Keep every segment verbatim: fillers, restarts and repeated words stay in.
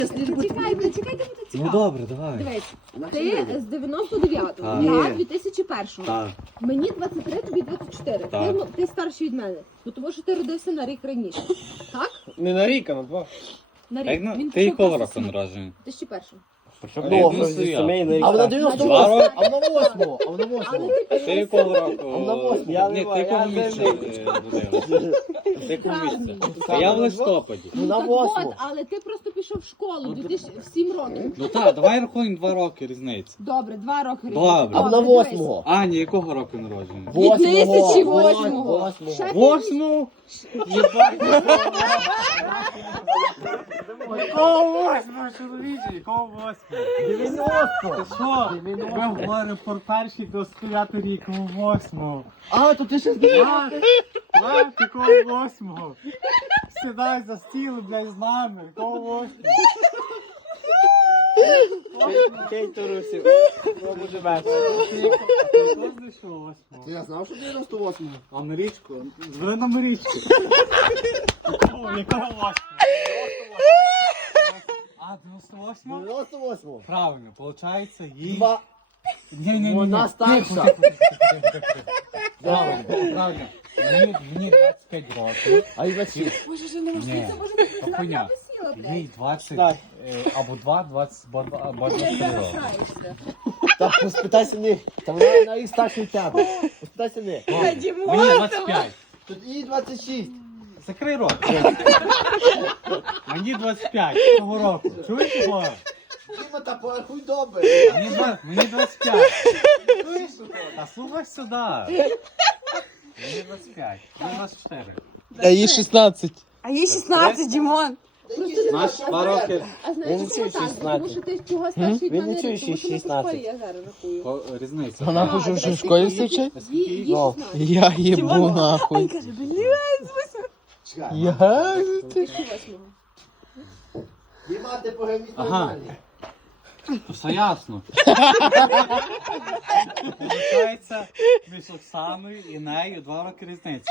Чекайте, чекайте, буде цікаво. Ну добре, давай. Дивись, ти з дев'яносто дев'ятого, Так. я дві тисячі першого. Так. Мені двадцять три, тобі двадцять чотири. Ти, Так. м- ти старший від мене, ну тому що ти родився на рік раніше. Так? Не на рік, а на два. На Як рік. на- Він Ти пішов якого просто року сім. народжений? Ти ще перший. Причому Ну, я зі сімей на рік. А вона так. дев'яносто Два восьмого, роки? а вона восьмого, а вона Але восьмого. ти Ти якого року? А на восьмому. Я Ні, не ти знаю, якого я місяця не- е, родилась? Ти якого місяця? А я в листопаді. Ну, на так восьму. от, але ти просто пішов в школу дві тисячі в сім років. Ну так, давай рахуємо два роки різниці. Добре, два роки. Добре. А вона дивись. восьмого. Ані, якого року народжений? Від тисячі восьмого. Восьмого. Ще ти Восьму? Якого восьмого, чоловіче? Якого восьмого? дев'яносто. Ти що? Ви говорите про перший до стояти рік, восьмого. А, то ти ще Так, так, якого восьмого? Сідай за стіл, блядь, з нами, якого восьмого? Кей турусів. Ну, буде весело. Хто знайшов восьмого? Я знав, що дев'яносто восьмого. А на річку? Звери нам річку. Якого, якого восьмого? А, дев'яносто восьмого? дев'яносто восьмого. Правильно, получається їй... Два. Ні, ні, ні. Вона старша. Правильно, правильно. Мені, мені двадцять п'ять років. А їй двадцять шість. Боже, вже не можна, Ні, це може бути то хуйня. весіло, блядь. Їй двадцять Так. е, або два, двадцять, або або Ти двадцять три роки. зарахаєшся. Так, ну спитайся них. Та вона на їх старший від тебе. Спитайся них. Мені двадцять п'ять. Тут їй двадцять шість. Закрий рот. Мені двадцять п'ять цього року. Чуєш його? Діма, та порахуй добре. Мені, два- мені двадцять п'ять. Та слухай сюди. Мені двадцять п'ять. Мені двадцять чотири. А їй шістнадцять. А їй шістнадцять, Дімон. Знаєш, два роки. А знаєш, Він чому не чує так? Тому що ти чого старший від Він не мене чує рік, тому що ми по шістнадцять. школі я зараз рахую. О, різниця. Вона А, хоче вже дивись, в школі їй- вчить? їй- їй Ну. шістнадцять. Я їбу нахуй. Каже, блядь. Чекай. Я? тисяча восьмого. Діма, ти погаміть Ага. нормальний. Все ясно. Получається, між Оксаною і нею два роки різниці.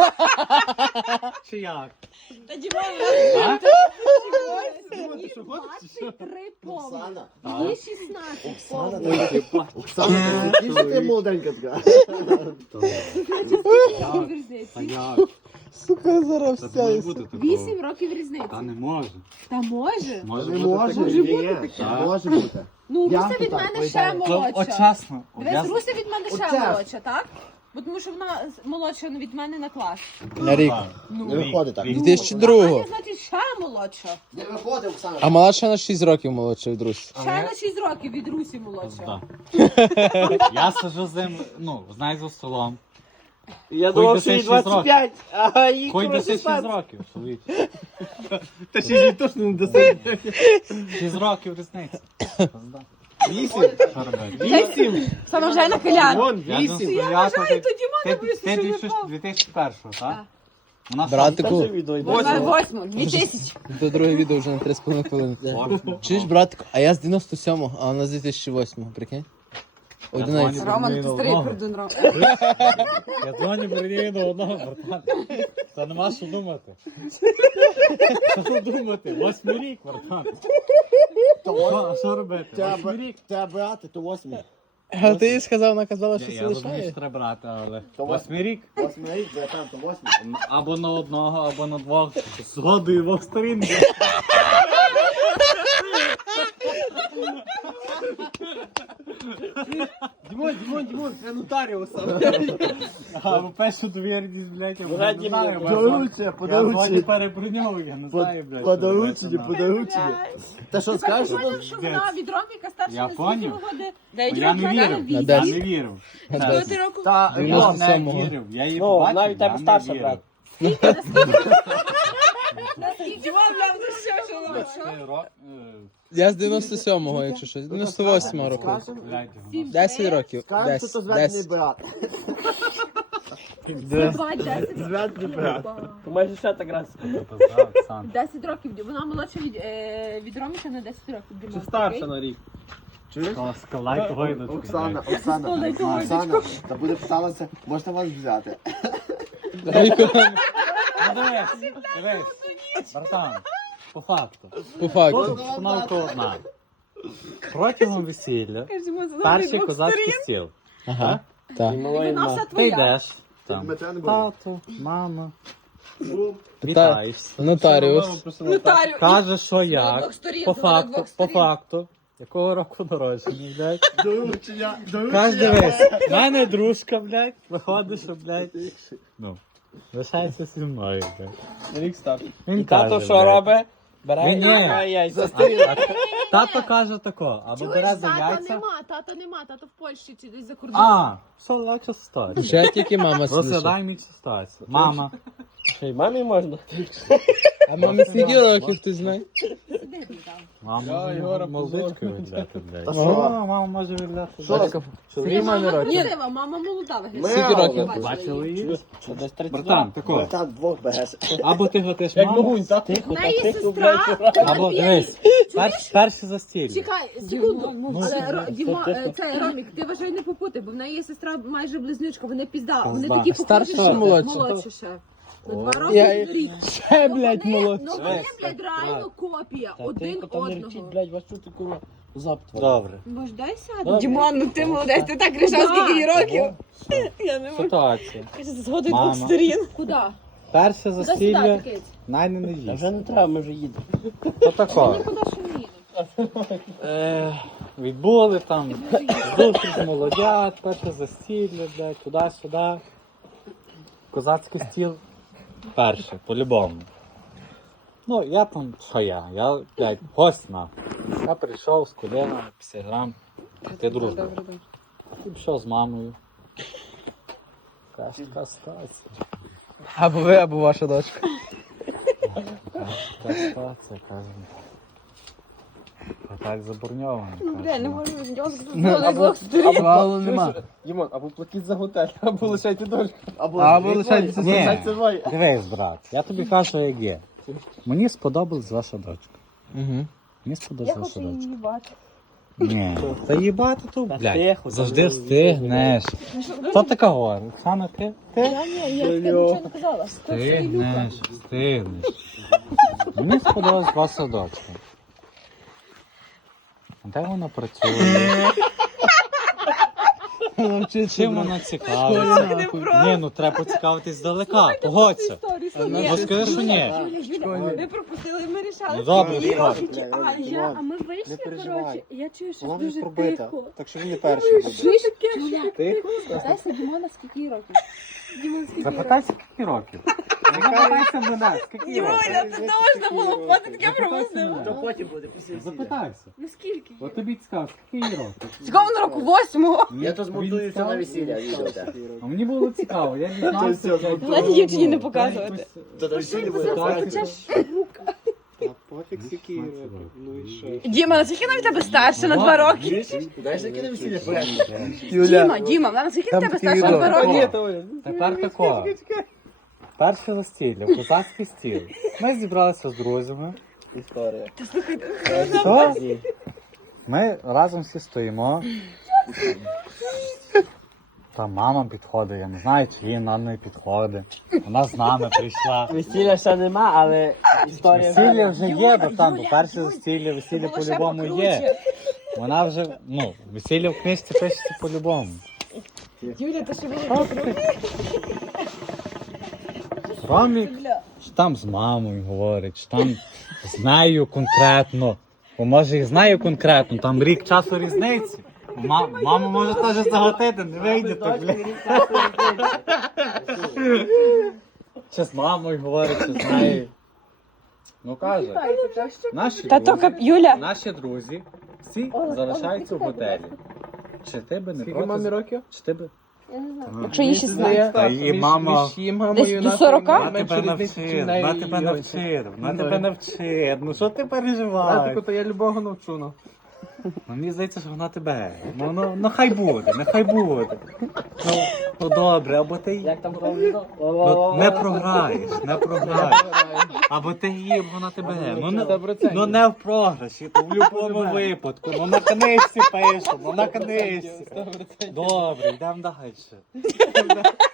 Чи як? Та Дімон, А? Їй двадцять три повні. Оксана. Їй шістнадцять Оксана, повні. ти Оксана, ти ж ти молоденька така. Років різниці. А як? Сука, зараз Це вся може є. бути такого. Вісім років різниці. Та не може. Та може. Може Не бути може. такого. Ні, бути ні, таке. може бути. Ну, Я Руся то від так, мене по ще ідеї. То, от молодша. чесно. от Дивись, я- Руся від мене ще Оце. молодша, так? Бо тому що вона з- молодша від мене на клас. На рік. Не виходить так. Рік. дві тисячі другого. Аня, значить, ще молодша. Не виходить, Оксана. А молодша на шість років молодша від Русі. Ще на шість років від Русі молодша. Да. Я сиджу з ним, ну, знаю за столом. Я Хуй думав, би що ти їй шість двадцять п'ять, а їй Хоч би курва це шість шістнадцять. років, чоловіче. Та ще їй точно не досить. шість років різниця. Вісім. Що робити? Вісім. Саме вже на колян. Вон, Я вісім. думаю, Я я вважаю, ти- тоді мене ти- боюся, ти що дві не тисячі- впав. дві тисячі першого, так? Так. Вона Братику, Покажи відео, йди. Давай восьму, дві тисячі. до друге відео вже на три з половиною хвилини. Восьмого. Чуєш, братику, а я з дев'яносто сьомого, а вона з дві тисячі восьмого, прикинь? одинадцять. Роман, ти старий придун, Ром. Я дзвоню броні до одного, братан. Та нема що думати. Що думати? Восьмий рік, братан. Що, що робити? Восьмий Тебе, рік. тебе брати, то восьмий. А ти їй сказав, вона казала, що Я це розумію, що лишає. треба брати, але То восьмий рік. Восьмий рік, братан, то восьмий. Або на одного, або на двох. Згодою двох сторін. Дімон, Дімон, Дімон, це нотаріуса. Або першу довірність, блядь, я Раді не знаю. мені. бо я Подаруйте, Я сьогодні подаруйте. переброньовую, я не знаю, блядь. Подаруйте, подаруйте. Та що скажеш? Ти поняв, що вона від Роміка старша Я на скільки поняв. виходить? Я не вірив, На я десять. не вірив. На Так. десять. року? Та, Я дев'яносто не сьомого. вірив, я її Ну, побачив, навіть тебе я не старша, вірив. брат. Дімон, прям ну що, що вона? Це рок, е, Я з дев'яносто сьомого, якщо щось. дев'яносто восьмого року. блядь, його. десять років. скажемо, що десять. то зведений десять. брат. Два, десять. Зведений брат. Ти майже ще так раз. Пизда, Оксан. десять років. Вона молодша від, е, від Роміка на десять років. Дімон, Чи старша окей? на рік? Чуєш? Скала- Скалай того й дочку, Оксана, блядь. Оксана, Складайте Оксана, та буде питалася, можна вас взяти? Віку, Ну дивись, дивись, братан, по факту. По факту. Тут установка одна. Протягом весілля перший козацький стіл. Ага. Так. Вона вся Ти твоя. йдеш, там, Дмитра не буде. тато, мама, вітаєшся. Нотаріус. Нотаріус. Каже, що двох як, сторін, по з факту, двох по сторін. факту, якого року народження, блядь. Доручення, Каже, доручення. дивись, в мене дружка, блядь, виходить, що, блядь, ну, лишається зі мною, блядь. Рік старший. Він І тато каже, що блядь, робить? Бере Ні, ні. і яйця. А, а, тато каже тако, або бере за тата яйця. нема, тата нема, тато в Польщі чи десь за кордоном. А, все легше ситуація. Ще тільки мама сидить. Розглядай мій ситуацію. Мама. Ще й мамі можна? А мамі скільки років, ти знаєш? Мама Я Єгора може музичкою відляти, блядь. Та Що? що? Мама може відляти. Що? блядь. Скільки мамі Мама років? красива, мама молода виглядає. Скільки років? Бачила Бачили її. її? Що десь тридцять два? Братан, тако. Там двох бегеш. Або ти готиш Як маму, могунь, так? В неї сестра. або дивись, перш- перше застілля. Чекай, секунду. Ну, Але ну, Ро- Діма, е, це Ромік, ти вважай не попути, бо в неї є сестра майже близнючка, вони пізда. Вони Пізда. такі Старша похожі, чи молодша? Молодша ще. На О. два роки Я- і рік. Ще, блядь, Ну, вони- молодша. Ну вони, Дивись, блядь, так, реально копія один одного. блядь, вас чути курва. Запт. Добре. Боже, дай сяду. Добре. Дімон, ну ти молодець, ти так рішав, скільки їй років. Я не можу. Ситуація. Згоди Мама. двох сторін. Куди? Перше Куди сюди, застілля такець? найне не Та їсть. вже не треба, ми вже їдемо. То тако. Нікуди ще не їду. Е, відбули там зустріч молодят, перше застілля, блядь, туди-сюди. Козацький стіл перше, по-любому. Ну, я там, що я? Я, блядь, гость нахуй. Я прийшов з колегами, п'ятдесят грам, ти дружба. І пішов з мамою. Каже, така ситуація. Або ви, або ваша дочка. Така ситуація, каже. А так заборньовано. Ну, каже. бля, не можу з нього Ну, згоди або- двох сторін. Слава нема. Дімон, або платіть за готель, або лишайте дошку. Або, Або двоє. лишайтеся Ні. Це це двоє. Дивись, брат, я тобі кажу, як є. Мені сподобалась ваша дочка. Угу. Мені сподобалась Я ваша хочу дочка. її бачити. Ні. Та їбати тут, Та блядь. тихо, Завжди та встигнеш. Хто така говорить? Оксана, ти? Ти? Я ні, я таке нічого не казала. Встигнеш, встигнеш. Мені сподобалась ваша дочка. Де вона працює? Чим вона цікавиться? Ні, ну треба поцікавитись здалека. Погодься. Ну скажи, що ні. Ми пропустили, ми рішали. Ну добре, скільки їй що? років, чи- А, я, Дімон, а ми вийшли, не переживай. коротше, і я чую, що Вона вже дуже пробита. тихо. Так що він не перший буде. Чуєш, Юля? Тихо. Питайся Дімона, скільки їй років. Дімон, скільки їй років? Запитайся, скільки років. Запитайся мене, скільки їй років. Дімоня, це можна було хватить таке пропустимо. То потім буде після весілля. Запитайся. Ну скільки? От тобі цікаво, скільки їй років? Цікаво на року восьмого. Я то змонтую все на весілля. відео те. А мені було цікаво, я дізнався. Це все, Знаєте, дівчині не показувати. То на весіллі буде Ситуація. правда. Та пофіг, скільки їй років. Ну і що? Діма, наскільки вона від тебе старша на два роки? Знаєш, яке на весілля порядку? Діма, Діма, вона наскільки від тебе старша на два Та ні, роки? то ви. Тепер тако. Перше застілля, козацький стіл. Ми зібралися з друзями. Історія. Що? Ми разом всі стоїмо. Та мама підходить, я не знаю, чи він нам не підходить. Вона з нами прийшла. Весілля ще нема, але історія. Весілля вже є, бо там, бо перше застілля, весілля Було ще по-любому покруче. є. Вона вже, ну, весілля в книжці пишеться по-любому. Юля, то ще було Ромік, чи там з мамою говорить, чи там з нею конкретно. Бо може і з нею конкретно, там рік часу різниці. Ма- мама може теж заготити, не вийде так, блядь. Чи з мамою говорить, чи з нею. Ну каже, наші Та то друзі, кап Юля. наші друзі всі залишаються в готелі. Чи ти би не Скільки мамі проти? років? Чи ти би? Якщо їй шістнадцять. Та її мама- Десь до сорока? Вона тебе навчить, вона тебе навчить, вона тебе навчить. Ну що ти переживаєш? то я любого навчу, ну. Ну, мені здається, що вона тебе. Ну, ну, ну хай буде, нехай буде. Ну, ну добре, або ти її. Як там правильно? Ну, не програєш, не програєш. Або ти її, або вона тебе. Ну, не, ну не в програші, то в будь-якому випадку. Ну на книжці пишемо, ну на книжці. Добре, йдемо далі.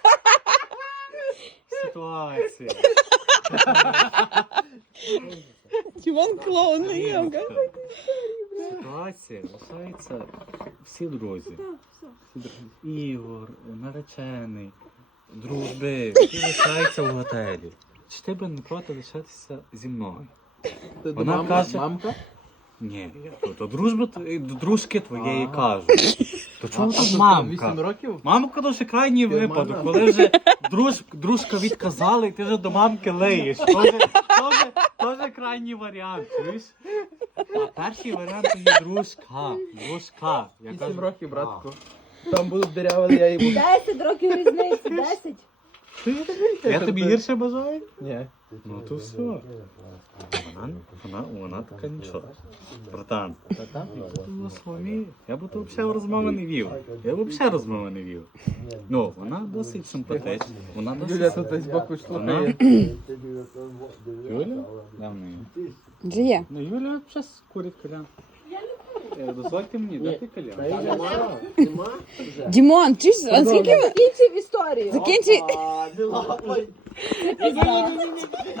Ситуація. Дімон клоун, не є. Ситуація лишається всі друзі. Всі друзі. Ігор, наречений, дружби, всі лишаються в готелі. Чи ти би не проти лишатися зі мною? Ти Вона мамка, каже- мамка? Ні, я то, то дружба, т- до дружки твоєї Ага. кажу. То чому А, тут тобто мамка? вісім років? Мамка то ще крайній Ти випадок, мама. коли вже друж, дружка відказала і ти вже до мамки леєш. Тоже, тоже, тоже крайній варіант, чуєш? А перший варіант то є дружка. Дружка. Я Вісім кажу, років, братку. Там будуть деревали, я їм. Десять років різниці, десять. я тобі гірше бажаю? Ні. Ну то все. Вона, вона, вона така нічого. Братан, Та там? ну, Соломія, я б то взагалі розмови не вів. Я б взагалі розмови не вів. Ну, вона досить симпатична. Вона Юля досить... тут десь боку Вона... слухає. Юля? Давно. Вже є. Ну, Юля зараз курить калян. Е, Дозвольте мені, дати калян. Нема, нема вже. Дімон, чи ж, а скільки ви? Закінчив історію. Закінчи. А, не лапай.